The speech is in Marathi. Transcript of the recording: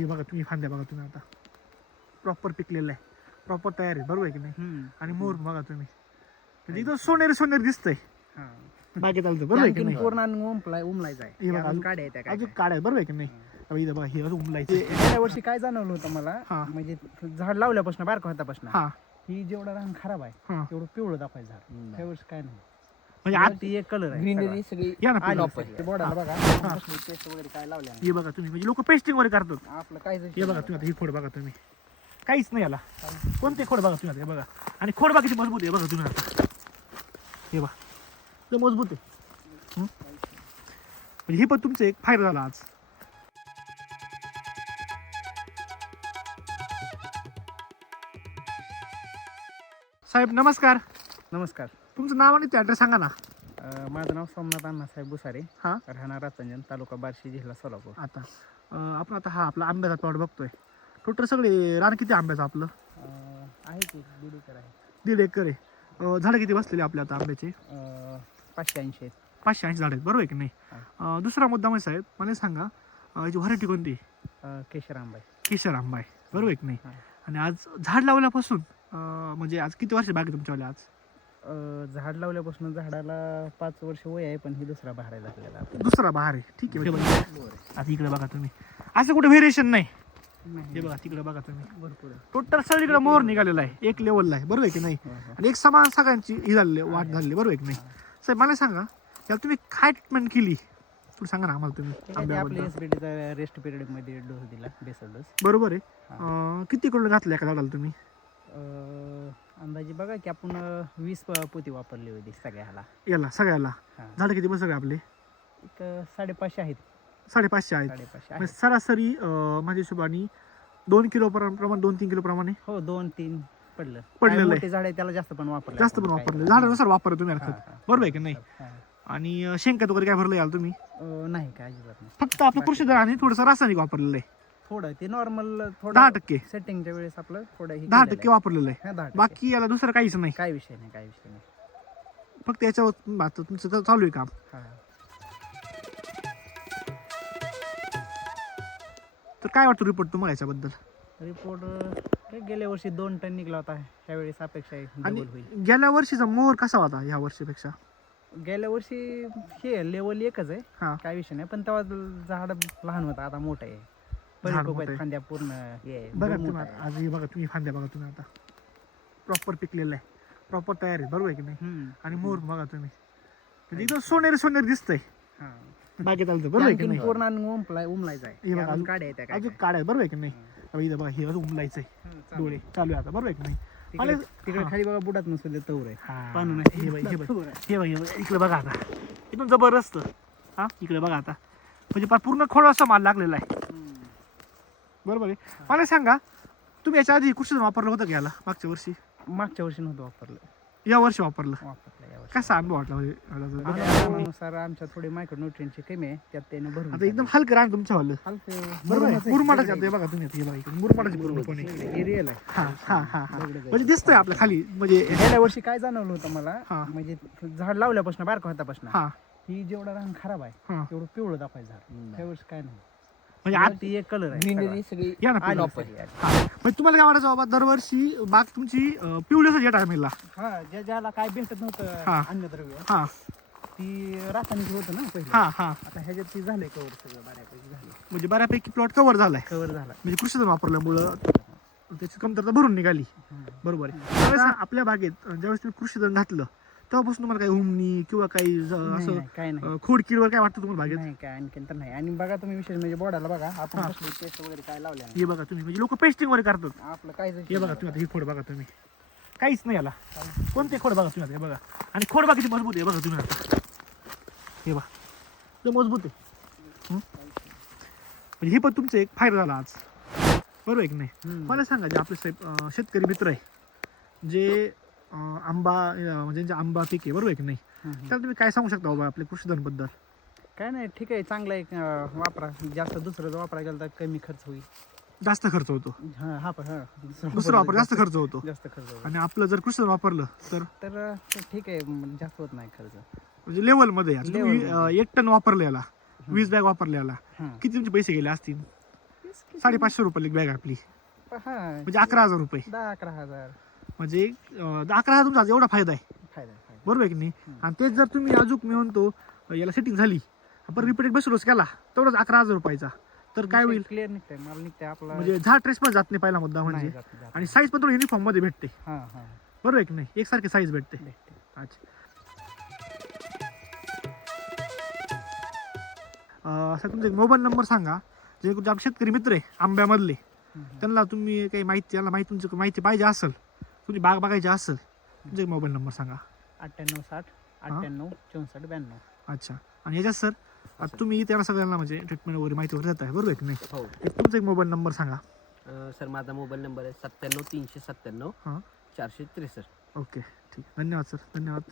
हे बघा तुम्ही फांद्या बघा तुम्ही आता. प्रॉपर पिकलेलं आहे. प्रॉपर तयार आहे बरोबर आहे की नाही. आणि मोर बघा तुम्ही. म्हणजे इथं सोनेरी सोनेरी दिसतंय. हा. बागेत आलं तर बरोबर आहे की नाही? पूर्ण आणि उमलाय उमलायचा हे बघा, अजून आहेत त्या काय अजून काय. काढ आहे बरोबर आहे की नाही? आता इथं बघा हे अजून उमलायचं. गेल्या वर्षी काय जाणवलं होतं मला? हा. म्हणजे झाड लावल्यापासून बारका होतापासून. हा. ही जेवढं रान खराब आहे हा. तेवढं पिवळं दाखवायचं झाड. त्या वर्षी काय नाही. म्हणजे ती एक कलर आहे ग्रीनरी सगळी. या ना आली पुढं. सगळी. ते बोर्डाला बघा पेस्ट वगैरे काय लावल्या? हे बघा तुम्ही. म्हणजे लोक पेस्टिंग वगैरे करतात. आपलं काय हे बघा तुम्ही आता ही खोड बघा तुम्ही. काहीच नाही याला. कोणते खोड बघा तुम्ही आता हे बघा. आणि खोड बघा किती मजबूत आहे बघा तुम्ही आता. हे बघा. ते मजबूत आहे. हं? म्हणजे हे पण तुमचं एक फायदा झाला आज. साहेब नमस्कार. नमस्कार. तुमचं नाव आणि ते ॲड्रेस सांगा ना. अं, माझं नाव सोमनाथ अण्णासाहेब बुसारे हा? राहणार रतंजन तालुका बार्शी जिल्हा सोलापूर. आता अं, आपण आता हा आपला आंब्याचा प्लॉट बघतोय. टोटल सगळे रान किती आंब्याचं आपलं? अं, आहे की दीड एकर आहे दीड एकर आहे. अं, झाडं किती बसलेली आपल्या आता आंब्याचे? अं, पाचशे ऐंशी आहेत. पाचशे ऐंशी झाड आहेत बरोबर आहे की नाही. अं, दुसरा मुद्दा म्हणजे साहेब मला सांगा अं, याची व्हरायटी कोणती? अं, केशर आंबा आहे. केशर आंबा आहे बरोबर आहे की नाही? हा. आणि आज झाड लावल्यापासून अं, म्हणजे आज किती वर्ष बाकी तुमच्यावाले आज? झाड लावल्यापासून झाडाला पाच वर्ष वय आहे पण ही दुसरा बहार आहे आपल्याला दुसरा बहार आहे. ठीक आहे म्हणजे आता इकडे बघा तुम्ही. असं कुठे व्हेरिएशन नाही. हे बघा तिकडे बघा तुम्ही. भरपूर टोटल सगळीकडे मोर निघालेला आहे. एक लेवलला आहे. बरोबर आहे की नाही. आणि एक समान सगळ्यांची ही झालेली वाट झालेली. बरोबर आहे की नाही? साहेब मला सांगा याला तुम्ही काय ट्रीटमेंट केली? थोडं सांगा ना आम्हाला तुम्ही आपल्या रेस्ट पिरियडमध्ये डोस दिला बेसल डोस बरोबर आहे. किती करून घातलं एका झाडाला तुम्ही? अंदाजे बघा की आपण वीस पोती वापरली होती सगळ्याला. याला सगळ्याला? हा. झाडं किती बसले आपले? एक साडेपाचशे आहेत. साडेपाचशे आहेत. साडेपाचशे म्हणजे आहेत. सरासरी अं, माझ्या हिशोबाने दोन किलो प्र- प्रमाण दोन तीन किलो प्रमाणे? हो दोन तीन पडलं. पडलेलं काय आहे. मोठे झाड आहे त्याला जास्त पण वापरलं जास्त आपण पण काय. वापरले. झाडानुसार वापरले तुम्ही हा, अर्थात. हा. बरोबर आहे की नाही? हा. आणि अं, शेणखत वगैरे काय भरलं याल तुम्ही? अं, नाही काय अजिबात नाही. फक्त आपलं कृषी आणि थोडंसं रासायनिक वापरलेलं आहे. थोडं ते नॉर्मल दहा थोडं टक्के. सेटिंगच्या वेळेस आपलं थोडं हे दहा केलेलं टक्के आहे. वापरलेलं आहे. हा, दहा टक्के. बाकी याला दुसरं काहीच नाही. काय विषय नाही काय विषय नाही. फक्त याच्यावर आता तुमचं चा- चालू आहे काम. हा. तर काय वाटतं रिपोर्ट तुम्हाला याच्याबद्दल? रिपोर्ट गेल्या वर्षी दोन टन निघला होता. ह्यावेळेस अपेक्षा आहे आणि होईल. गेल्या वर्षीचा मोहर कसा होता ह्या वर्षीपेक्षा? गेल्या वर्षी हे लेवल एकच आहे. हा. काय विषय नाही पण तेव्हा झाड लहान होतं आता मोठं आहे. परिपक्व मोठं आहे, आहे. फांद्या पूर्ण हे आहे, बघा मोठं तुम्ही आहे. आज हे बघा तुम्ही फांद्या बघा तुम्ही आता प्रॉपर पिकलेलं आहे प्रॉपर तयार आहे बरोबर आहे की नाही हम्म. आणि मोर बघा तुम्ही म्हणजे इथं सोनेरी सोनेरी दिसतंय हा. बागेत आलं तर बरोबर आहे की आणखीन नाही पूर्ण आणि उमलाय उमलायचा आहे हे बघा, अजून त्या काय अजून काय. काढ आहे बरोबर आहे की नाही आता इथं बघा हे अजून उमलायचंय हं, चालेल. डोळे चालू आहे आता बरोबर आहे की नाही तिकडे मला- तिकडे हा. खाली बघा बुडात नसले तवर आहे हा. पानं नाही. हे बघ हे बघ तवर आहे. हे बघ हे बघ इकडे बघा आता एकदम जबरदस्त हा इकडे बघा आता म्हणजे पा- पूर्ण खोडासा माल लागलेला आहे. बरोबर आहे. मला सांगा तुम्ही याच्या आधी कृषी वापरलं होतं का याला मागच्या वर्षी? मागच्या वर्षी नव्हतं वापरलं. या वर्षी वापरलं. वापरलं यावर्षी कसा अनुभव वाटला म्हणजे आमच्या थोडे मायक्रोन्युट्रियनची कमी आहे त्यात त्याने भरून आता एकदम हलकं रान तुमच्या वालं. हलके बरोबर आहे. मुरमाडाचे आता हे बघा तुम्ही आता हे बघा इकडे मुरमाडाचे पूर्णपणे रिअल आहे. हा हा हा हा. म्हणजे दिसतंय आपल्या खाली. म्हणजे गेल्या वर्षी काय जाणवलं होतं मला? हा. म्हणजे झाड लावल्यापासून बारका होतापासून हा. ही जेवढं रान खराब आहे हा. तेवढं पिवळं दाखवायचं झाड. त्या वर्षी काय नाही. म्हणजे आज ती एक कलर आहे ग्रीनरी सगळी. या ना आली पुढं. सगळी आली. हा. म्हणजे तुम्हाला काय वाटायचं बाबा दरवर्षी बाग तुमची पिवळ्याच या टायमिंगला हा ज्या ज्याला काय भेटत नव्हतं हा. अन्नद्रव्य हा. ती रासायनिक होतं ना पहिले. हा हा. आता ह्याच्यात ती झालंय कवर सगळं बऱ्यापैकी झालं म्हणजे बऱ्यापैकी प्लॉट कव्हर झालाय. कवर झाला. म्हणजे कृषीधन वापरल्यामुळं त्याची कमतरता भरून निघाली. बरोबर आहे. त्यावेळेस आपल्या बागेत अं, ज्यावेळेस तुम्ही कृषीधन घातलं तेव्हापासून तुम्हाला काही हुमणी किंवा काही ज- नाही, असं नाही, काय नाही. अं, काय वाटतं तुम्हाला बागेत? नाही काय आणखीन तर नाही. आणि बघा तुम्ही विशेष म्हणजे बोर्डाला बघा आपण. कसली पेस्ट वगैरे काय लावल्या हे बघा तुम्ही म्हणजे लोक पेस्टिंग वगैरे करतात. आपलं काय हे बघा तुम्ही आता ही खोड बघा तुम्ही. काहीच नाही याला. कोणते खोड बघा तुम्ही आता हे बघा. आणि खोड बघा किती मजबूत आहे बघा तुम्ही आता. हे बघा. ते मजबूत आहे. हं? म्हणजे हे पण तुमचं एक फायदा झाला आज. बरोबर आहे की नाही? मला सांगा जे आपले साहेब अं, शेतकरी मित्र आहे जे अं, आंबा अं, म्हणजे ज्यांचे आंबा पीक आहे बरोबर आहे की नाही? त्याला तुम्ही काय सांगू शकता बाबा आपल्या कृषीधनबद्दल? काय नाही ठीक आहे चांगलं आहे अं, वापरा. जास्त दुसरं जर वापरा गेलं तर कमी खर्च होईल. जास्त खर्च होतो. हा हा पण हा. दुसरा वापर जास्त खर्च होतो. जास्त खर्च होईल आणि आपलं जर कृषीधन वापरलं तर? तर अं, ते ठीक आहे म, जास्त होत नाही खर्च. म्हणजे लेवलमध्ये आहे. आता तुम्ही Level मध्ये. अं, एक टन वापरलं याला वीस बॅग वापरले याला हा. किती तुमचे पैसे गेले असतील? साडेपाचशे रुपये एक बॅग आपली. हा. म्हणजे अकरा हजार रुपये. दहा अकरा हजार. म्हणजे अकरा हजार तुमचा एवढा फायदा आहे. फायदा आहे, फायदा बरोबर आहे की नाही. आणि तेच जर तुम्ही अजून मी म्हणतो याला सेटिंग झाली आपण रिपीटेड बसलोच केला तेवढाच अकरा हजार रुपयाचा. तर काय होईल? क्लिअर निघतंय मला निघतंय आपला म्हणजे झाड ट्रेस पण जात नाही पहिला मुद्दा नाही म्हणजे. जात, जात. आणि साईज पण थोडी युनिफॉर्ममध्ये भेटते. हा हा. बरोबर आहे की नाही? एकसारखी साईज भेटते. भेटते. अच्छा. अं, असं तुमचा एक मोबाईल नंबर सांगा जे जे आपले शेतकरी मित्र आहे आंब्यामधले. हम्म, हम्म. त्यांना तुम्ही काही माहिती त्यांना माहिती तुमची माहिती पाहिजे असेल तुमची बाग बघायची असेल तुमचा एक मोबाईल नंबर सांगा. अठ्ठ्याण्णव साठ अठ्ठ्याण्णव चौसष्ट ब्याण्णव. अच्छा. आणि याच्यात सर आता तुम्ही त्यांना सगळ्यांना म्हणजे ट्रीटमेंट वगैरे माहिती वगैरे देत आहे बरोबर आहे की नाही? हो. एक तुमचा एक मोबाईल नंबर सांगा. अं, सर माझा मोबाईल नंबर आहे सत्त्याण्णव तीनशे सत्त्याण्णव हां. चारशे त्रेसष्ट. ओके ठीक. धन्यवाद सर. धन्यवाद.